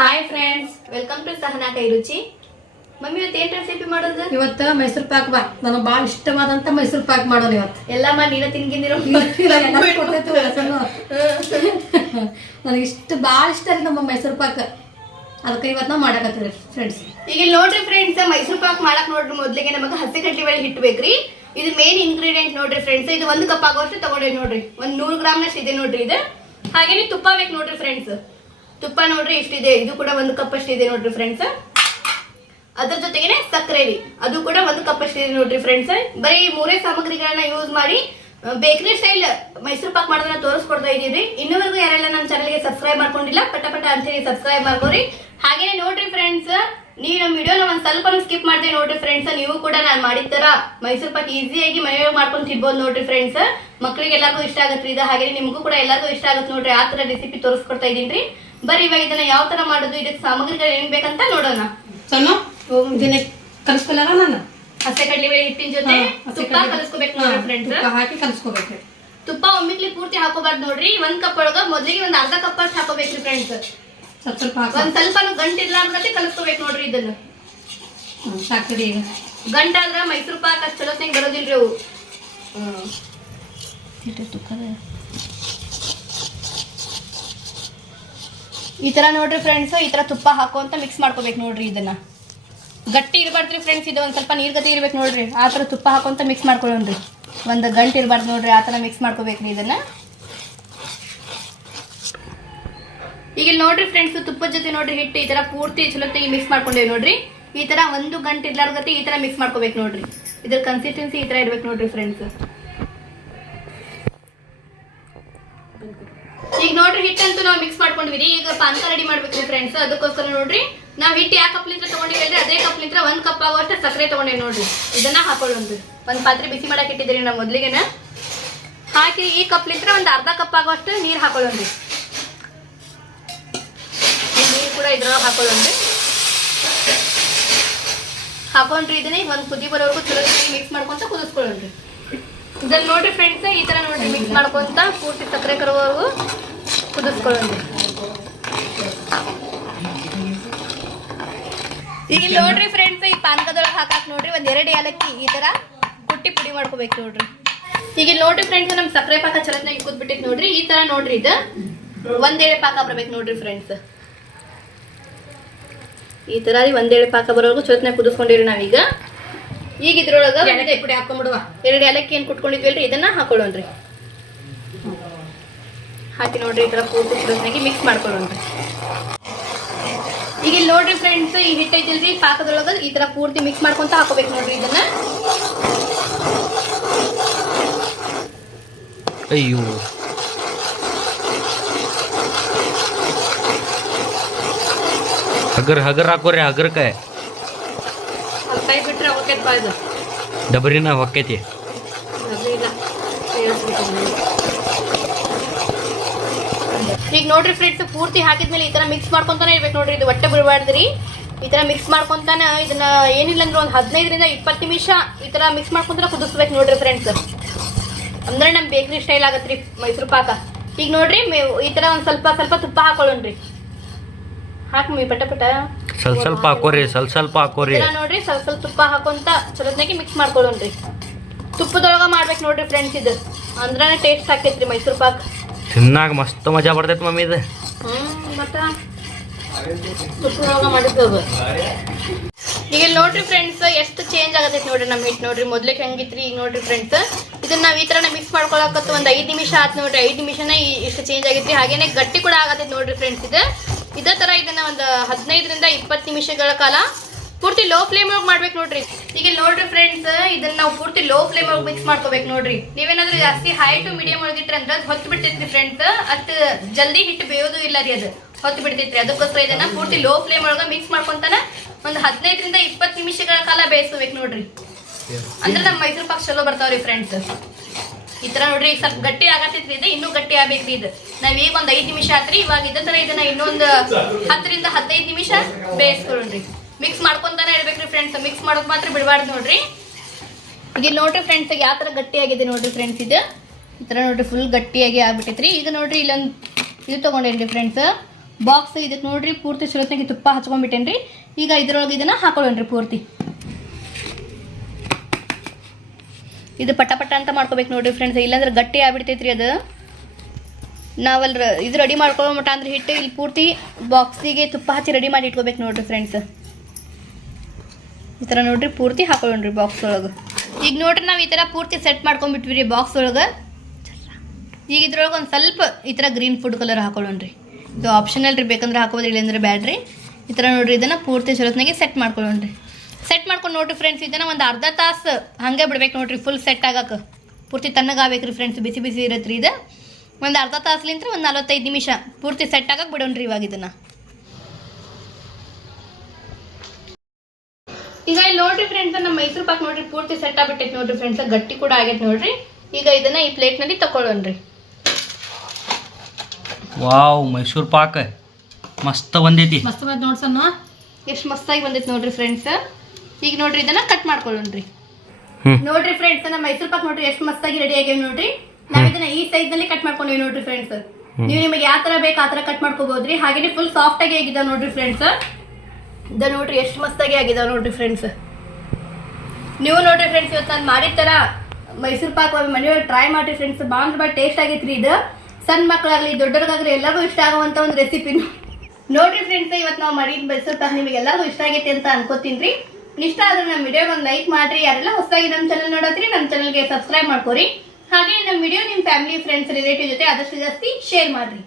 Hi friends, welcome to Sahana Kai Ruchi. Mummy ಇವತ್ತು ಏನ್ recipe ಮಾಡೋದು? ಇವತ್ತು ಮೈಸೂರು ಪಾಕ್ ಬಾ, ನನಗೆ ಭಾಳ ಇಷ್ಟವಾದಂತ ಮೈಸೂರು ಪಾಕ್ ಮಾಡೋಣ ಇವತ್ತು. ಎಲ್ಲಮ್ಮ ನೀನ ತಿನ್ಗಿಂದಿರೋ ನನಗೆ ಭಾಳ ಇಷ್ಟ ರೀ ನಮ್ಮ ಮೈಸೂರು ಪಾಕ್. ಅದಕ್ಕೆ ಇವತ್ತು ನಾವು ಮಾಡಕತ್ತೀವಿ ಫ್ರೆಂಡ್ಸ್. ಈಗ ನೋಡ್ರಿ ಫ್ರೆಂಡ್ಸ್, ಮೈಸೂರು ಪಾಕ್ ಮಾಡಕ್ ನೋಡ್ರಿ ಮೊದ್ಲಿಗೆ ನಮಗೆ ಹಸಿ ಕಡ್ಲಿ ಬೇಳೆ ಹಿಟ್ಟು ಬೇಕ್ರಿ. ಇದು ಮೇನ್ ಇಂಗ್ರೀಡಿಯೆಂಟ್ ನೋಡ್ರಿ ಫ್ರೆಂಡ್ಸ್. ಇದು 1 ಕಪ್ ಆಗೋಷ್ಟು ತಗೊಂಡ್ರಿ ನೋಡ್ರಿ. 100 ಗ್ರಾಮ್ ನಷ್ಟು ಇದೆ ನೋಡ್ರಿ ಇದು. ಹಾಗೇನೆ ತುಪ್ಪ ಬೇಕು ನೋಡ್ರಿ ಫ್ರೆಂಡ್ಸ್. ತುಪ್ಪ ನೋಡ್ರಿ ಇಷ್ಟಿದೆ. ಇದು ಕೂಡ 1 ಕಪ್ ಅಷ್ಟು ಇದೆ ನೋಡ್ರಿ ಫ್ರೆಂಡ್ಸ್. ಅದ್ರ ಜೊತೆಗೆ ಸಕ್ಕರೆ ರೀ, ಅದು ಕೂಡ 1 ಕಪ್ ಅಷ್ಟು ಇದೆ ನೋಡ್ರಿ ಫ್ರೆಂಡ್ಸ್. ಬರೀ 3 ಸಾಮಗ್ರಿಗಳನ್ನ ಯೂಸ್ ಮಾಡಿ ಬೇಕರಿ ಸ್ಟೈಲ್ ಮೈಸೂರು ಪಾಕ್ ಮಾಡೋದನ್ನ ತೋರಿಸ್ಕೊಡ್ತಾ ಇದೀವಿ. ಇನ್ನೂವರೆಗೂ ಯಾರೆಲ್ಲ ನಮ್ಮ ಚಾನಲ್ಗೆ ಸಬ್ಸ್ಕ್ರೈಬ್ ಮಾಡ್ಕೊಂಡಿಲ್ಲ, ಪಟ ಅಂತೇಳಿ ಸಬ್ಸ್ಕ್ರೈಬ್ ಮಾಡ್ಕೋರಿ. ಹಾಗೇನೆ ನೋಡ್ರಿ ಫ್ರೆಂಡ್ಸ್, ನೀವು ನಮ್ಮ ವಿಡಿಯೋನ ಒಂದ್ ಸ್ವಲ್ಪ ಸ್ಕಿಪ್ ಮಾಡ್ತೀವಿ ನೋಡ್ರಿ ಫ್ರೆಂಡ್ಸ್. ನೀವು ಕೂಡ ನಾನು ಮಾಡಿದ ತರ ಮೈಸೂರು ಪಾಕ್ ಈಸಿಯಾಗಿ ಮನೆಯೊಳಗೆ ಮಾಡ್ಕೊಂಡು ತಿನ್ಬೋದು ನೋಡ್ರಿ ಫ್ರೆಂಡ್ಸ್. ಮಕ್ಳಿಗೆ ಎಲ್ಲರಿಗೂ ಇಷ್ಟ ಆಗತ್ರಿ ಇದು. ಹಾಗೆ ನಿಮಗೂ ಕೂಡ ಎಲ್ಲರಿಗೂ ಇಷ್ಟ ಆಗುತ್ತೆ ನೋಡ್ರಿ. ಆ ತರ ರೆಸಿಪಿ ತೋರಿಸ್ಕೊಡ್ತಾ ಇದೀನಿ. ಬರೀ ಇವಾಗ ಇದನ್ನ ಯಾವ ತರ ಮಾಡೋದು, ಇದಕ್ಕೆ ಸಾಮಗ್ರಿಗಳು ಏನ್ ಬೇಕಂತ ನೋಡೋಣ. ಇದನ್ನ ಕಲಿಸ್ಕೊಲ್ಲ ನಾನು ಹಸಿ ಕಡ್ಲಿ ಬೇಳೆ ಹಿಟ್ಟಿನ ಜೊತೆ ತುಪ್ಪ ಕಲಿಸ್ಕೋಬೇಕು ನೋಡ್ರಿ ಫ್ರೆಂಡ್ಸ್. ಹಾಕಿ ಕಲಿಸ್ಕೋಬೇಕು. ತುಪ್ಪ ಒಮ್ಮಿಕ್ಲಿ ಪೂರ್ತಿ ಹಾಕೋಬಾರ್ದು ನೋಡ್ರಿ. 1 ಕಪ್ ಒಳಗ ಮೊದಲಿಗೆ ಒಂದು ಅರ್ಧ ಕಪ್ ಅಷ್ಟು ಹಾಕೋಬೇಕ್ರಿ ಫ್ರೆಂಡ್ಸ್. ಸ್ವಲ್ಪ ಒಂದ್ ಸ್ವಲ್ಪ ಗಂಟು ಇರ್ಲಾರ್ದಕ್ಕೆ ಕಲಿಸ್ಕೋಬೇಕು ನೋಡ್ರಿ ಇದನ್ನು. ಸಾಕ್ರಿ. ಈಗ ಗಂಟಾದ್ರ ಮೈಸೂರು ಪಾಕ್ ಅಷ್ಟು ಚಲೋತ್ನಾಗ ಬರೋದಿಲ್ರಿ ಅವು. ಈ ತರ ನೋಡ್ರಿ ಫ್ರೆಂಡ್ಸ್, ಈ ತರ ತುಪ್ಪ ಹಾಕುವಂತ ಮಿಕ್ಸ್ ಮಾಡ್ಕೋಬೇಕು ನೋಡ್ರಿ. ಇದನ್ನ ಗಟ್ಟಿ ಇರಬಾರ್ದ್ರಿ ಫ್ರೆಂಡ್ಸ್. ಇದು ಒಂದ್ ಸ್ವಲ್ಪ ನೀರ್ ಗತಿ ಇರ್ಬೇಕು ನೋಡ್ರಿ. ಆ ತರ ತುಪ್ಪ ಹಾಕುವಂತ ಮಿಕ್ಸ್ ಮಾಡ್ಕೊಳ್ಳೋಣ್ರಿ. ಒಂದ್ ಗಂಟು ಇರಬಾರ್ದು ನೋಡ್ರಿ. ಆ ತರ ಮಿಕ್ಸ್ ಮಾಡ್ಕೋಬೇಕ್ರಿ ಇದನ್ನ. ಈಗ ನೋಡ್ರಿ ಫ್ರೆಂಡ್ಸ್, ತುಪ್ಪದ ಜೊತೆ ನೋಡ್ರಿ ಹಿಟ್ಟು ಈ ತರ ಪೂರ್ತಿ ಚಲೋತ್ತಾಗಿ ಮಿಕ್ಸ್ ಮಾಡ್ಕೊಂಡೇವಿ ನೋಡ್ರಿ. ಈ ತರ 1 ಗಂಟೆ ಇರ್ಲಾರ್ದತಿ ಈ ತರ ಮಿಕ್ಸ್ ಮಾಡ್ಕೋಬೇಕು ನೋಡ್ರಿ. ಇದ್ರ ಕನ್ಸಿಸ್ಟೆನ್ಸಿ ಈ ತರ ಇರ್ಬೇಕು ನೋಡ್ರಿ ಫ್ರೆಂಡ್ಸ್. ಈಗ ನೋಡ್ರಿ ಹಿಟ್ಟಂತೂ ನಾವು ಮಿಕ್ಸ್ ಮಾಡ್ಕೊಂಡಿವಿ. ಈಗ ಪಾನಕ ರೆಡಿ ಮಾಡ್ಬೇಕ್ರಿ ಫ್ರೆಂಡ್ಸ್. ಅದಕ್ಕೋಸ್ಕರ ನೋಡ್ರಿ ನಾವು ಹಿಟ್ಟು ಯಾವ ಕಪ್ಲಿಂದ ತಗೊಂಡಿವಿ ಅಂದ್ರೆ ಅದೇ ಕಪ್ಲಿಂದ 1 ಕಪ್ ಆಗುವಷ್ಟು ಸಕ್ಕರೆ ತಗೊಂಡೇವಿ ನೋಡ್ರಿ. ಇದನ್ನ ಹಾಕೊಳ್ಳೋಣ್ರಿ. ಒಂದ್ ಪಾತ್ರೆ ಬಿಸಿ ಮಾಡಕ್ ಇಟ್ಟಿದ್ರಿ ನಾವು ಮೊದ್ಲಿಗೆನ. ಹಾಕಿ ಈ ಕಪ್ಲಿಂದ ಒಂದ್ ಅರ್ಧ ಕಪ್ ಆಗುವಷ್ಟು ನೀರ್ ಹಾಕೊಳ್ಳೋಣ್ರಿ. ನೀರು ಕೂಡ ಇದ್ರೊಳಗೆ ಹಾಕೊಳ್ಳೋಣ್ರಿ. ಹಾಕೊಂಡ್ರಿ ಇದನ್ನ ಒಂದ್ ಕುದಿ ಬರೋವರೆಗೂ ಚಲೋ ಮಿಕ್ಸ್ ಮಾಡ್ಕೊಂತ ಕುದಿಸ್ಕೊಳ್ಳೋಣ್ರಿ. ಇದನ್ನ ನೋಡ್ರಿ ಫ್ರೆಂಡ್ಸ್, ಈ ತರ ನೋಡ್ರಿ ಮಿಕ್ಸ್ ಮಾಡ್ಕೊಂತ ಪೂರ್ತಿ ಸಕ್ಕರೆ ಕರೋವರೆಗೂ ಕುದಿಸ್ಕೊಳ್ಳೋಣ್ರಿ. ಈಗ ನೋಡ್ರಿ ಫ್ರೆಂಡ್ಸ್, ಈ ಪಾನಕದೊಳಗೆ ಹಾಕಾಕ್ ನೋಡ್ರಿ 1-2 ಏಲಕ್ಕಿ ಈ ತರ ಕುಟ್ಟಿ ಪುಡಿ ಮಾಡ್ಕೋಬೇಕು ನೋಡ್ರಿ. ಈಗ ನೋಡ್ರಿ ಫ್ರೆಂಡ್ಸ್, ನಮ್ ಸಕ್ಕರೆ ಪಾಕ ಚಲೋತ್ನಾಗಿ ಕುದ್ಬಿಟ್ಟಿದ್ ನೋಡ್ರಿ. ಈ ತರ ನೋಡ್ರಿ ಇದು 1 ಎಳೆ ಪಾಕ ಬರ್ಬೇಕು ನೋಡ್ರಿ ಫ್ರೆಂಡ್ಸ್. ಈ ತರ 1 ಎಳೆ ಪಾಕ ಬರೋವರೆಗೂ ಚಲೋತ್ನಾಗಿ ಕುದಿಸ್ಕೊಂಡಿರಿ ನಾವೀಗ. ಈಗ ಇದ್ರೊಳಗ ಪುಡಿ ಹಾಕೊಂಡ್ಬಿಡುವ. 2 ಏಲಕ್ಕಿ ಏನ್ ಕುಟ್ಕೊಂಡಿದ್ವಲ್ರಿ ಇದನ್ನ ಹಾಕೊಳ್ಳೋಣ್ರಿ. ಹಾಕಿ ನೋಡ್ರಿ ಈ ತರ ಪೂರ್ತಿ ಚಲೋತ್ನಾಗಿ ಮಿಕ್ಸ್ ಮಾಡ್ಕೊಳ್ಳೋಣ್ರಿ. ಈಗ ಇಲ್ಲಿ ನೋಡ್ರಿ ಫ್ರೆಂಡ್ಸ್, ಈ ಹಿಟ್ಟು ಐತಿಲ್ರಿ ಪಾಕದೊಳಗ ಈ ತರ ಪೂರ್ತಿ ಮಿಕ್ಸ್ ಮಾಡ್ಕೊಂತ ಹಾಕೋಬೇಕು ನೋಡ್ರಿ ಇದನ್ನ. ಅಯ್ಯೋ ಹಗರ್ ಹಾಕೋರಿ. ಹಗರ್ಕಾಯಿ ಕೈ ಬಿಟ್ರೆ ಹೋಗ್ತೈತಿ ಬಾ ಇದು. ಡಬರಿನ ಹೊಕ್ಕೈತಿ. ಈಗ ನೋಡ್ರಿ ಫ್ರೆಂಡ್ಸ್, ಪೂರ್ತಿ ಹಾಕಿದ್ಮೇಲೆ ಈ ತರ ಮಿಕ್ಸ್ ಮಾಡ್ಕೊಂತಾನೆ ಇರ್ಬೇಕು ನೋಡ್ರಿ. ಇದು ಒಟ್ಟೆ ಬಿಡಬಾರ್ದ್ರಿ. ಈ ತರ ಮಿಕ್ಸ್ ಮಾಡ್ಕೊಂತಾನ ಇದನ್ನ ಏನಿಲ್ಲ ಅಂದ್ರೆ ಒಂದು 15ರಿಂದ 20 ನಿಮಿಷ ಈ ತರ ಮಿಕ್ಸ್ ಮಾಡ್ಕೊಂತಾನೆ ಕುದಿಸ್ಬೇಕು ನೋಡ್ರಿ ಫ್ರೆಂಡ್ಸ್. ಅಂದ್ರೆ ನಮ್ ಬೇಕರಿ ಸ್ಟೈಲ್ ಆಗತ್ರಿ ಮೈಸೂರು ಪಾಕ. ಈಗ ನೋಡ್ರಿ ಈ ತರ ಒಂದ್ ಸ್ವಲ್ಪ ತುಪ್ಪ ಹಾಕೊಳ್ಳೋಣ್ರಿ. ಹಾಕಿ ಪಟ ಸ್ವಲ್ಪ ಹಾಕೋರಿ. ಸ್ವಲ್ಪ ಹಾಕೋರಿ. ನೋಡ್ರಿ ಸ್ವಲ್ಪ ತುಪ್ಪ ಹಾಕೊಂತ ಚಲೋತ್ನಾಗಿ ಮಿಕ್ಸ್ ಮಾಡ್ಕೊಳ್ಳೋಣ್ರಿ. ತುಪ್ಪದೊಳಗ ಮಾಡ್ಬೇಕು ನೋಡ್ರಿ ಫ್ರೆಂಡ್ಸ್. ಇದು ಅಂದ್ರನೇ ಟೇಸ್ಟ್ ಆಕೈತ್ರಿ ಮೈಸೂರು ಪಾಕ್. ತಿನ್ನಾಗ ಮಸ್ತ್ ಮಜಾ ಬರ್ತೈತಿ ಮಮ್ಮಿ ಇದು. ಮತ್ತ ತುಪ್ಪದೊಳಗ ಮಾಡಿದ್ದು. ಈಗ ನೋಡ್ರಿ ಫ್ರೆಂಡ್ಸ್, ಎಷ್ಟು ಚೇಂಜ್ ಆಗತೈತಿ ನೋಡ್ರಿ ನಮ್ ಹಿಟ್ಟು. ನೋಡ್ರಿ ಮೊದ್ಲಿಗೆ ಹೆಂಗಿತ್ರಿ, ಈಗ ನೋಡ್ರಿ ಫ್ರೆಂಡ್ಸ್ ಇದನ್ನ ನಾವ್ ಈ ತರ ಮಿಕ್ಸ್ ಮಾಡ್ಕೊಳಕತ್ತು ಒಂದ್ 5 ನಿಮಿಷ ಆತ್ ನೋಡ್ರಿ. 5 ನಿಮಿಷನ ಇಷ್ಟು ಚೇಂಜ್ ಆಗೈತ್ರಿ. ಹಾಗೇನೆ ಗಟ್ಟಿ ಕೂಡ ಆಗತೈತಿ ನೋಡ್ರಿ ಫ್ರೆಂಡ್ಸ್. ಇದೇ ತರ ಇದನ್ನ ಒಂದು 15ರಿಂದ 20 ನಿಮಿಷಗಳ ಕಾಲ ಪೂರ್ತಿ ಲೋ ಫ್ಲೇಮ್ ಒಳಗೆ ಮಾಡ್ಬೇಕು ನೋಡ್ರಿ. ಈಗ ನೋಡ್ರಿ ಫ್ರೆಂಡ್ಸ್, ಇದನ್ನ ನಾವು ಪೂರ್ತಿ ಲೋ ಫ್ಲೇಮ್ ಒಳಗೆ ಮಿಕ್ಸ್ ಮಾಡ್ಕೋಬೇಕು ನೋಡ್ರಿ. ನೀವೇನಾದ್ರೂ ಜಾಸ್ತಿ ಹೈ ಟು ಮೀಡಿಯಂ ಒಳಗಿಟ್ರಿ ಅಂದ್ರೆ ಅದು ಹೊತ್ತು ಬಿಡ್ತೈತ್ರಿ ಫ್ರೆಂಡ್ಸ್. ಅಷ್ಟು ಜಲ್ದಿ ಹಿಟ್ಟು ಬೇಯೋದು ಇಲ್ಲ ರೀ, ಅದು ಹೊತ್ತು ಬಿಡ್ತೈತ್ರಿ. ಅದಕ್ಕೋಸ್ಕರ ಇದನ್ನ ಪೂರ್ತಿ ಲೋ ಫ್ಲೇಮ್ ಒಳಗೆ ಮಿಕ್ಸ್ ಮಾಡ್ಕೊಂತಾನ ಒಂದು 15ರಿಂದ 20 ನಿಮಿಷಗಳ ಕಾಲ ಬೇಯಿಸ್ಕೋಬೇಕು ನೋಡ್ರಿ. ಅಂದ್ರೆ ನಮ್ಮ ಮೈಸೂರು ಪಾಕ್ ಚಲೋ ಬರ್ತಾವ್ರಿ ಫ್ರೆಂಡ್ಸ್. ಈ ತರ ನೋಡ್ರಿ ಸ್ವಲ್ಪ ಗಟ್ಟಿ ಆಗತೈತ್ರಿ. ಇದು ಇನ್ನೂ ಗಟ್ಟಿ ಆಗ್ಬೇಕ್ರಿ. ಇದು ನಾವ್ ಈಗ ಒಂದ್ 5 ನಿಮಿಷ ಆತ್ರಿ. ಇವಾಗ ಇದೇ ತರ ಇದನ್ನ ಇನ್ನೊಂದು 10ರಿಂದ 15 ನಿಮಿಷ ಬೇಯಿಸ್ಕೊಳ್ಳೋಣ್ರಿ. ಮಿಕ್ಸ್ ಮಾಡ್ಕೊಂತಾನೆ ಇರ್ಬೇಕ್ರಿ ಫ್ರೆಂಡ್ಸ್. ಮಿಕ್ಸ್ ಮಾಡೋಕ್ ಮಾತ್ರ ಬಿಡಬಾರ್ದು ನೋಡ್ರಿ. ಈಗ ನೋಡ್ರಿ ಫ್ರೆಂಡ್ಸ್, ಯಾವ ತರ ಗಟ್ಟಿ ಆಗಿದೆ ನೋಡ್ರಿ ಫ್ರೆಂಡ್ಸ್. ಇದು ಈ ತರ ನೋಡ್ರಿ ಫುಲ್ ಗಟ್ಟಿಯಾಗಿ ಆಗ್ಬಿಟ್ಟೈತ್ರಿ. ಈಗ ನೋಡ್ರಿ ಇಲ್ಲೊಂದು ಇದು ತಗೊಂಡೇನ್ರಿ ಫ್ರೆಂಡ್ಸ್. ಬಾಕ್ಸ್ ಇದಕ್ಕೆ ನೋಡ್ರಿ ಪೂರ್ತಿ ಚಲೋತ್ನಾಗಿ ತುಪ್ಪ ಹಚ್ಕೊಂಡ್ಬಿಟ್ಟೇನ್ರಿ. ಈಗ ಇದ್ರೊಳಗೆ ಇದನ್ನ ಹಾಕೊಳ್ಳೋಣ್ರಿ ಪೂರ್ತಿ. ಇದು ಪಟ ಪಟ ಅಂತ ಮಾಡ್ಕೋಬೇಕು ನೋಡ್ರಿ ಫ್ರೆಂಡ್ಸ್, ಇಲ್ಲಾಂದ್ರೆ ಗಟ್ಟಿ ಆಗ್ಬಿಡ್ತೈತ್ರಿ ಅದು. ನಾವಲ್ಲಿ ಇದು ರೆಡಿ ಮಾಡ್ಕೊಳ್ಳೋ ಮಟ ಅಂದ್ರೆ ಹಿಟ್ಟು ಇಲ್ಲಿ ಪೂರ್ತಿ ಬಾಕ್ಸಿಗೆ ತುಪ್ಪ ಹಚ್ಚಿ ರೆಡಿ ಮಾಡಿ ಇಟ್ಕೋಬೇಕು ನೋಡ್ರಿ ಫ್ರೆಂಡ್ಸ್. ಈ ಥರ ನೋಡ್ರಿ ಪೂರ್ತಿ ಹಾಕೊಳ್ಳೋಣ್ರಿ ಬಾಕ್ಸ್ ಒಳಗೆ. ಈಗ ನೋಡ್ರಿ ನಾವು ಈ ಥರ ಪೂರ್ತಿ ಸೆಟ್ ಮಾಡ್ಕೊಂಡ್ಬಿಟ್ವಿ ರೀ ಬಾಕ್ಸ್ ಒಳಗೆ. ಈಗ ಇದ್ರೊಳಗೆ ಒಂದು ಸ್ವಲ್ಪ ಈ ಥರ ಗ್ರೀನ್ ಫುಡ್ ಕಲರ್ ಹಾಕೊಳ್ಳೋಣ್ರಿ. ಇದು ಆಪ್ಷನಲ್ ರೀ, ಬೇಕಂದ್ರೆ ಹಾಕೋಬೋದು, ಇಲ್ಲಂದ್ರೆ ಬ್ಯಾಡ್ರಿ. ಈ ಥರ ನೋಡ್ರಿ ಇದನ್ನು ಪೂರ್ತಿ ಚಲೋತ್ನಾಗೆ ಸೆಟ್ ಮಾಡ್ಕೊಳ್ಳೋಣ್ರಿ. ಸೆಟ್ ಮಾಡ್ಕೊಂಡು ನೋಡ್ರಿ ಫ್ರೆಂಡ್ಸ್, ಇದನ್ನು ಒಂದು ಅರ್ಧ ತಾಸು ಹಾಗೆ ಬಿಡ್ಬೇಕು ನೋಡ್ರಿ ಫುಲ್ ಸೆಟ್ ಆಗಕ್ಕೆ. ಪೂರ್ತಿ ತಣ್ಣಗಾಗಬೇಕು ರೀ ಫ್ರೆಂಡ್ಸ್, ಬಿಸಿ ಬಿಸಿ ಇರತ್ತೆ ರೀ ಇದು. ಒಂದು ಅರ್ಧ ತಾಸ್ಲಿಂತ ಒಂದು 45 ನಿಮಿಷ ಪೂರ್ತಿ ಸೆಟ್ ಆಗಕ್ಕೆ ಬಿಡೋಣ್ರಿ ಇವಾಗ ಇದನ್ನು. ಈಗ ಇಲ್ಲಿ ನೋಡ್ರಿ ಫ್ರೆಂಡ್ಸ್, ನಮ್ಮ ಮೈಸೂರು ಪಾಕ್ ನೋಡ್ರಿ ಪೂರ್ತಿ ಸೆಟ್ ಆಗ್ಬಿಟ್ಟೈತೆ ನೋಡ್ರಿ ಫ್ರೆಂಡ್ಸ್, ಗಟ್ಟಿ ಕೂಡ ಆಗೈತೆ ನೋಡ್ರಿ. ಈಗ ಇದನ್ನ ಈ ಪ್ಲೇಟ್ನಲ್ಲಿ ತಗೊಳ್ಳೋಣ್ರಿ. ವಾವ್, ಮೈಸೂರು ಪಾಕ ಮಸ್ತ್ ಬಂದೈತಿ. ಮಸ್ತ್ ಬಂದ್ ನೋಡ್ಸಣ್ಣ, ಎಷ್ಟು ಮಸ್ತಾಗಿ ಬಂದೈತೆ ನೋಡ್ರಿ ಫ್ರೆಂಡ್ಸ್. ಈಗ ನೋಡ್ರಿ ಇದನ್ನ ಕಟ್ ಮಾಡ್ಕೊಳ್ಳೋಣ್ರಿ. ನೋಡ್ರಿ ಫ್ರೆಂಡ್ಸ್, ನಮ್ಮ ಮೈಸೂರು ಪಾಕ್ ನೋಡ್ರಿ ಎಷ್ಟು ಮಸ್ತಾಗಿ ರೆಡಿ ಆಗ್ಯಾವ ನೋಡ್ರಿ. ನಾವ್ ಇದನ್ನ ಈ ಸೈಜ್ ನಲ್ಲಿ ಕಟ್ ಮಾಡ್ಕೊಂಡ್ವಿ ನೋಡ್ರಿ ಫ್ರೆಂಡ್ಸ್. ನೀವು ನಿಮಗೆ ಯಾವ ತರ ಬೇಕು ಆ ತರ ಕಟ್ ಮಾಡ್ಕೋಬಹುದ್ರಿ. ಹಾಗೇನೆ ಫುಲ್ ಸಾಫ್ಟ್ ಆಗಿ ಆಗಿದಾವ ನೋಡ್ರಿ ಫ್ರೆಂಡ್ಸ್. ಇದ ನೋಡ್ರಿ ಎಷ್ಟು ಮಸ್ತಾಗಿ ಆಗಿದಾವ ನೋಡ್ರಿ ಫ್ರೆಂಡ್ಸ್. ನೀವು ನೋಡ್ರಿ ಫ್ರೆಂಡ್ಸ್, ಇವತ್ತು ನಾನು ಮಾಡಿದ ತರ ಮೈಸೂರು ಪಾಕ್ ಮನೆಯೊಳಗೆ ಟ್ರೈ ಮಾಡ್ರಿ ಫ್ರೆಂಡ್ಸ್. ಭಾಳ ಟೇಸ್ಟ್ ಆಗೈತ್ರಿ ಇದು. ಸಣ್ಣ ಮಕ್ಕಳಾಗ್ಲಿ ದೊಡ್ಡವ್ರಿಗಾಗ್ಲಿ ಎಲ್ಲರಿಗೂ ಇಷ್ಟ ಆಗುವಂತ ಒಂದು ರೆಸಿಪಿ ನೋಡ್ರಿ ಫ್ರೆಂಡ್ಸ್. ಇವತ್ತು ನಾವು ಮಾಡಿದ ಮೈಸೂರು ಪಾಕ್ ನಿಮಗೆ ಎಲ್ಲರಿಗೂ ಇಷ್ಟ ಆಗೈತೆ ಅಂತ ಅನ್ಕೋತೀನಿ. ಇಷ್ಟ ಆದ್ರೆ ನಮ್ಮ ವಿಡಿಯೋಗೆ ಒಂದು ಲೈಕ್ ಮಾಡ್ರಿ. ಯಾರೆಲ್ಲ ಹೊಸದಾಗಿ ನಮ್ಮ ಚಾನಲ್ ನೋಡತ್ರಿ ನಮ್ಮ ಚಾನಲ್ಗೆ ಸಬ್ಸ್ಕ್ರೈಬ್ ಮಾಡ್ಕೋರಿ. ಹಾಗೆ ನಮ್ಮ ವಿಡಿಯೋ ನಿಮ್ಮ ಫ್ಯಾಮಿಲಿ ಫ್ರೆಂಡ್ಸ್ ರಿಲೇಟಿವ್ ಜೊತೆ ಆದಷ್ಟು ಜಾಸ್ತಿ ಶೇರ್ ಮಾಡ್ರಿ.